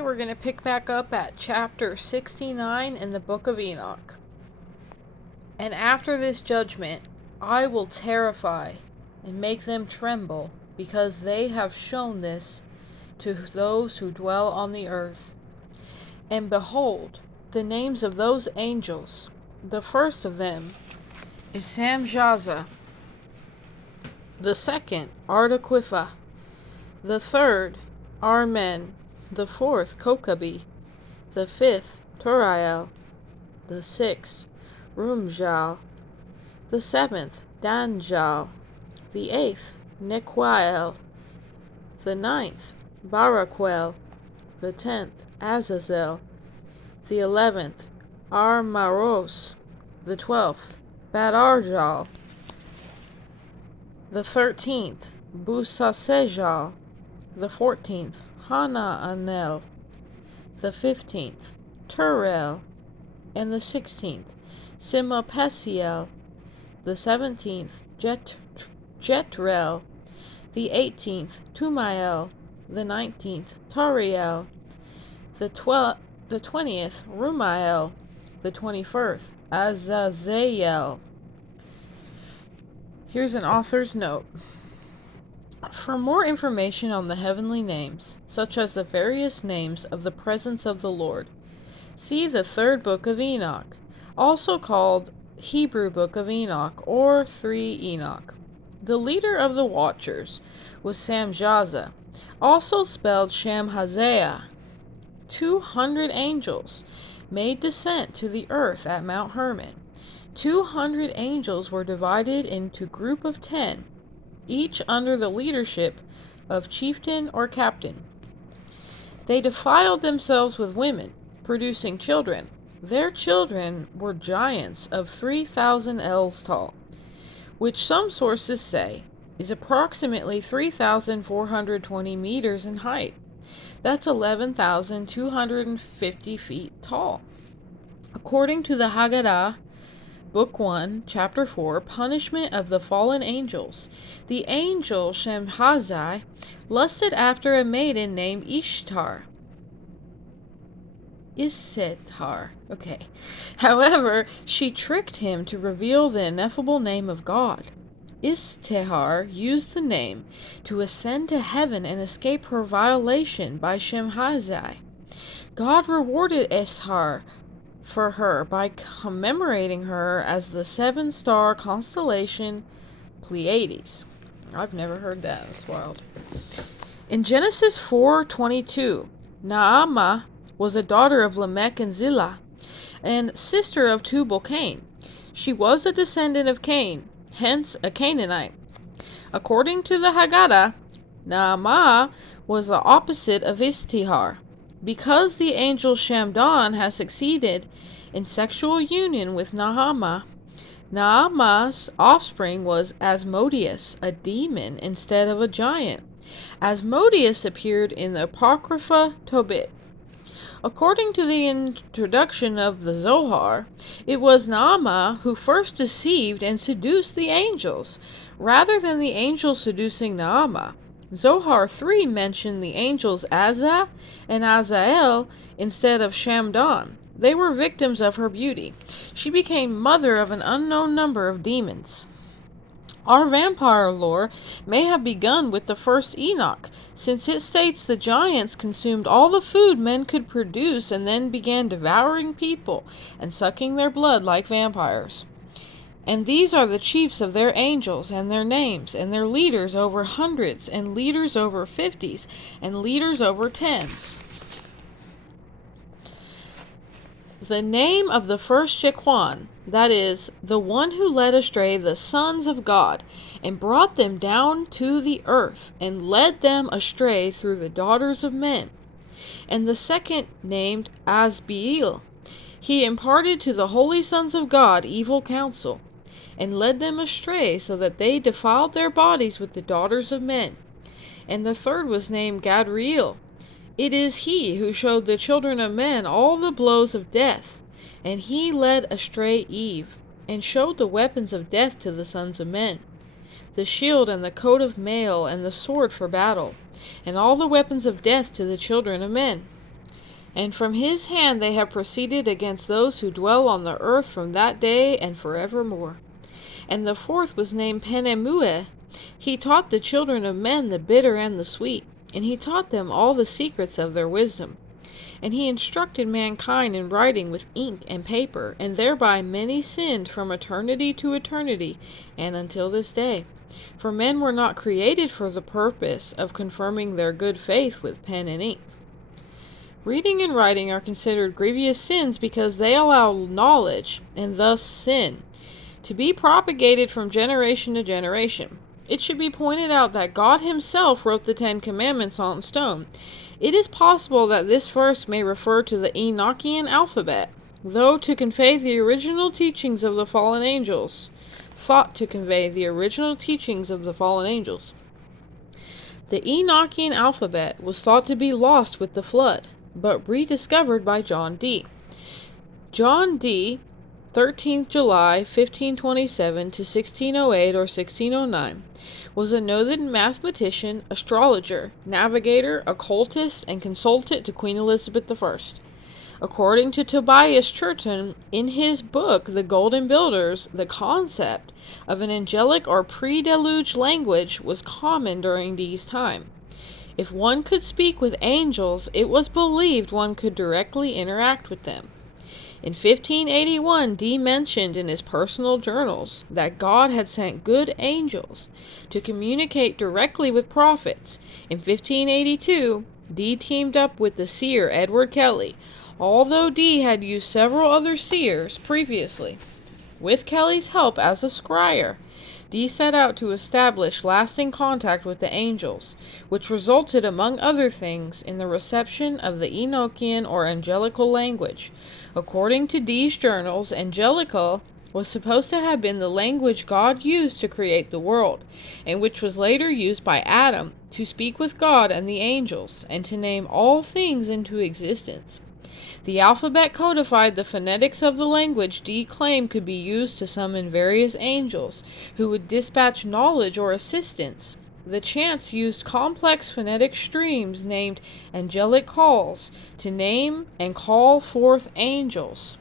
Today we're going to pick back up at chapter 69 in the book of Enoch. And after this judgment, I will terrify and make them tremble, because they have shown this to those who dwell on the earth. And behold, the names of those angels. The first of them is Samjaza, the second Artaquifa, the third Armen, the fourth Kokabi, the fifth Turiel, the sixth Rumjal, the seventh Danjal, the eighth Nequiel, the ninth Baraquel, the 10th Azazel, the 11th Armaros, the 12th Badarjal, the 13th Busasejal, the 14th Hanaanel, the 15th Turel, and the 16th Simapesiel, the 17th Jetrel, the 18th Tumael, the 19th Tariel, the 20th Rumael, the 21st Azazel. Here's an author's note. For more information on the heavenly names, such as the various names of the presence of the Lord, see the third book of Enoch, also called Hebrew Book of Enoch or 3 Enoch. The leader of the watchers was Samjaza, also spelled Shamhaziah. 200 angels made descent to the earth at Mount Hermon. 200 angels were divided into group of 10, each under the leadership of chieftain or captain. They defiled themselves with women, producing children. Their children were giants of 3,000 ells tall, which some sources say is approximately 3,420 meters in height. That's 11,250 feet tall. According to the Haggadah, Book 1, Chapter 4, Punishment of the Fallen Angels, the angel Shemhazai lusted after a maiden named Ishtar. Okay. However, she tricked him to reveal the ineffable name of God. Istehar used the name to ascend to heaven and escape her violation by Shemhazai. God rewarded Ishtar for her by commemorating her as the 7-star constellation Pleiades. I've never heard that. That's wild. In Genesis 4:22, Naamah was a daughter of Lamech and Zillah, and sister of Tubal-Cain. She was a descendant of Cain, hence a Canaanite. According to the Haggadah, Naamah was the opposite of Istihar. Because the angel Shamdan has succeeded in sexual union with Naamah, Naamah's offspring was Asmodeus, a demon instead of a giant. Asmodeus appeared in the Apocrypha Tobit. According to the introduction of the Zohar, it was Naamah who first deceived and seduced the angels, rather than the angels seducing Naamah. Zohar 3 mentioned the angels Azza and Azael instead of Shamdan. They were victims of her beauty. She became mother of an unknown number of demons. Our vampire lore may have begun with the first Enoch, since it states the giants consumed all the food men could produce and then began devouring people and sucking their blood like vampires. And these are the chiefs of their angels, and their names, and their leaders over hundreds, and leaders over 50s, and leaders over 10s. The name of the first Shequan, that is, the one who led astray the sons of God, and brought them down to the earth, and led them astray through the daughters of men. And the second named Asbeel. He imparted to the holy sons of God evil counsel, and led them astray, so that they defiled their bodies with the daughters of men. And the third was named Gadriel. It is he who showed the children of men all the blows of death, and he led astray Eve, and showed the weapons of death to the sons of men, the shield and the coat of mail and the sword for battle, and all the weapons of death to the children of men. And from his hand they have proceeded against those who dwell on the earth from that day and forevermore. And the fourth was named Penemue. He taught the children of men the bitter and the sweet, and he taught them all the secrets of their wisdom. And he instructed mankind in writing with ink and paper, and thereby many sinned from eternity to eternity, and until this day. For men were not created for the purpose of confirming their good faith with pen and ink. Reading and writing are considered grievous sins because they allow knowledge, and thus sin, to be propagated from generation to generation. It should be pointed out that God himself wrote the 10 Commandments on stone. It is possible that this verse may refer to the Enochian alphabet, though to convey the original teachings of the fallen angels. Thought to convey the original teachings of the fallen angels. The Enochian alphabet was thought to be lost with the flood, but rediscovered by John Dee. John Dee, 13th July 1527 to 1608 or 1609, was a noted mathematician, astrologer, navigator, occultist, and consultant to Queen Elizabeth I. According to Tobias Churton, in his book The Golden Builders, the concept of an angelic or pre-deluge language was common during Dee's time. If one could speak with angels, it was believed one could directly interact with them. In 1581, Dee mentioned in his personal journals that God had sent good angels to communicate directly with prophets. In 1582, Dee teamed up with the seer Edward Kelly, although Dee had used several other seers previously. With Kelly's help as a scryer, Dee set out to establish lasting contact with the angels, which resulted, among other things, in the reception of the Enochian or angelical language. According to Dee's journals, angelical was supposed to have been the language God used to create the world, and which was later used by Adam to speak with God and the angels, and to name all things into existence. The alphabet codified the phonetics of the language Dee claimed could be used to summon various angels, who would dispatch knowledge or assistance. The chants used complex phonetic streams named angelic calls to name and call forth angels.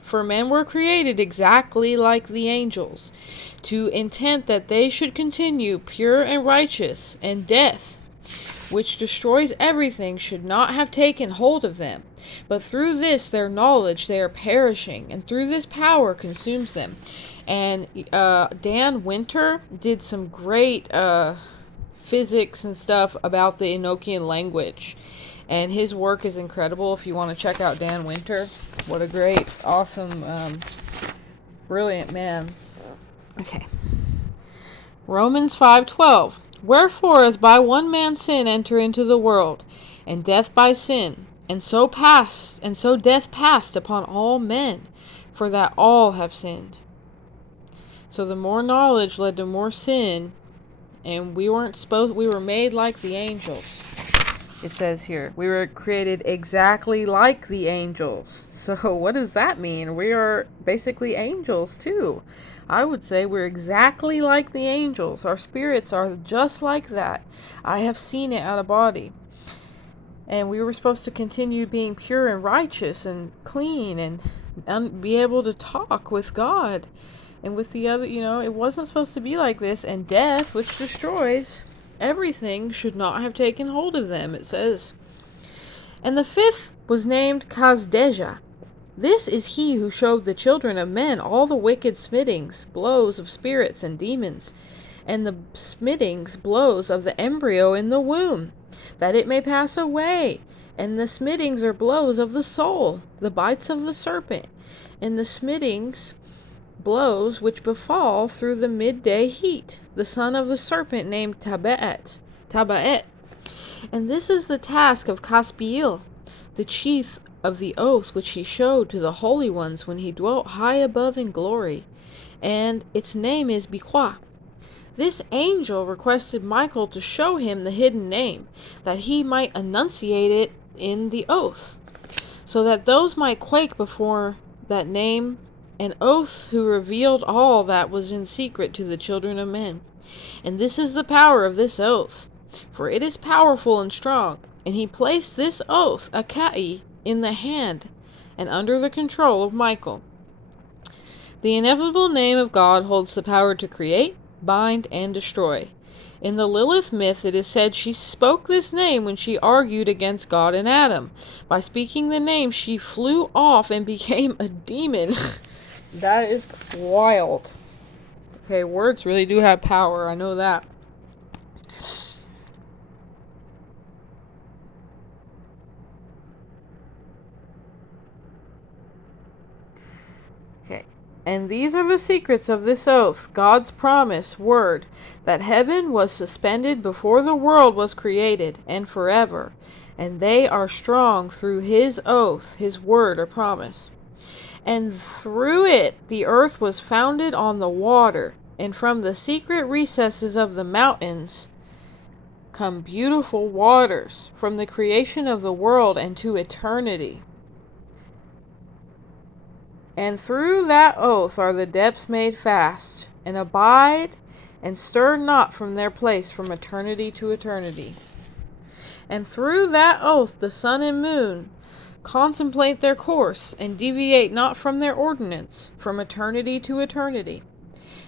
For men were created exactly like the angels, to intent that they should continue pure and righteous, and death, which destroys everything, should not have taken hold of them. But through this their knowledge they are perishing, and through this power consumes them. And Dan Winter did some great physics and stuff about the Enochian language, and his work is incredible. If you want to check out Dan Winter, what a great, awesome, brilliant man. Okay. Romans 5:12. Wherefore, as by one man sin entered into the world, and death by sin, and so death passed upon all men, for that all have sinned. So the more knowledge led to more sin, and we were made like the angels. It says here, we were created exactly like the angels. So what does that mean? We are basically angels too. I would say we're exactly like the angels. Our spirits are just like that. I have seen it out of body. And we were supposed to continue being pure and righteous and clean and be able to talk with God. And with the other, it wasn't supposed to be like this. And death, which destroys everything, should not have taken hold of them, it says. And the fifth was named Kazdeja. This is he who showed the children of men all the wicked smittings, blows of spirits and demons, and the smittings, blows of the embryo in the womb, that it may pass away. And the smittings are blows of the soul, the bites of the serpent, and the smittings, blows which befall through the midday heat, the son of the serpent named Tabaet. And this is the task of Caspiel, the chief of the oath which he showed to the holy ones when he dwelt high above in glory, and its name is Biqua. This angel requested Michael to show him the hidden name, that he might enunciate it in the oath, so that those might quake before that name, an oath who revealed all that was in secret to the children of men. And this is the power of this oath, for it is powerful and strong. And he placed this oath, Akai, in the hand and under the control of Michael. The ineffable name of God holds the power to create, bind, and destroy. In the Lilith myth, it is said she spoke this name when she argued against God and Adam. By speaking the name, she flew off and became a demon. That is wild. Okay, words really do have power, I know that. Okay. And these are the secrets of this oath, God's promise, word, that heaven was suspended before the world was created, and forever. And they are strong through his oath, his word or promise. And through it the earth was founded on the water, and from the secret recesses of the mountains come beautiful waters, from the creation of the world and to eternity. And through that oath are the depths made fast, and abide, and stir not from their place from eternity to eternity. And through that oath the sun and moon contemplate their course, and deviate not from their ordinance, from eternity to eternity.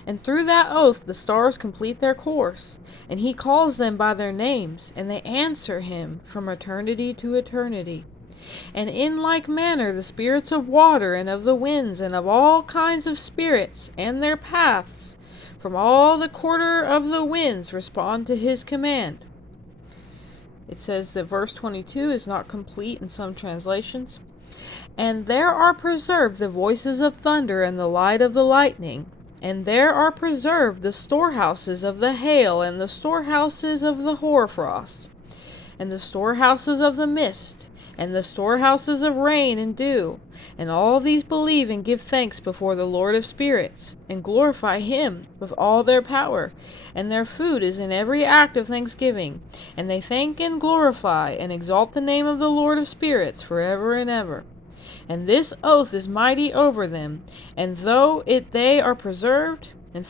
And through that oath the stars complete their course, and he calls them by their names, and they answer him from eternity to eternity. And in like manner the spirits of water, and of the winds, and of all kinds of spirits, and their paths, from all the quarter of the winds, respond to his command. It says that verse 22 is not complete in some translations. And there are preserved the voices of thunder and the light of the lightning. And there are preserved the storehouses of the hail, and the storehouses of the hoarfrost, and the storehouses of the mist, and the storehouses of rain and dew. And all these believe and give thanks before the Lord of spirits, and glorify him with all their power. And their food is in every act of thanksgiving. And they thank and glorify and exalt the name of the Lord of spirits forever and ever. And this oath is mighty over them, and through it they are preserved, and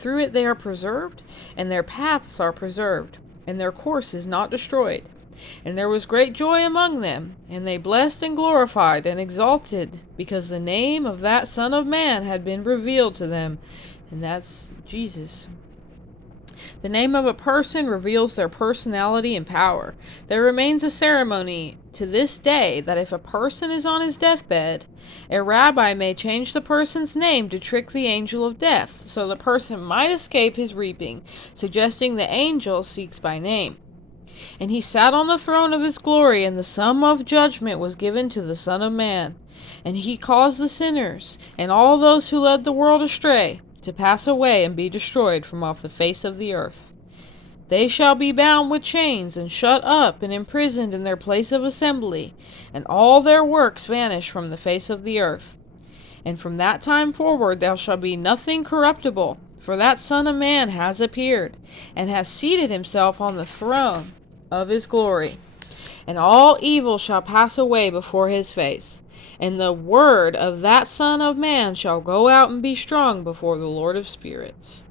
their paths are preserved, and their course is not destroyed. And there was great joy among them, and they blessed and glorified and exalted, because the name of that Son of Man had been revealed to them, and that's Jesus. The name of a person reveals their personality and power. There remains a ceremony to this day that if a person is on his deathbed, a rabbi may change the person's name to trick the angel of death, so the person might escape his reaping, suggesting the angel seeks by name. And he sat on the throne of his glory, and the sum of judgment was given to the Son of Man. And he caused the sinners, and all those who led the world astray, to pass away and be destroyed from off the face of the earth. They shall be bound with chains, and shut up, and imprisoned in their place of assembly, and all their works vanish from the face of the earth. And from that time forward there shall be nothing corruptible, for that Son of Man has appeared, and has seated himself on the throne of his glory. And all evil shall pass away before his face. And the word of that Son of Man shall go out and be strong before the Lord of spirits.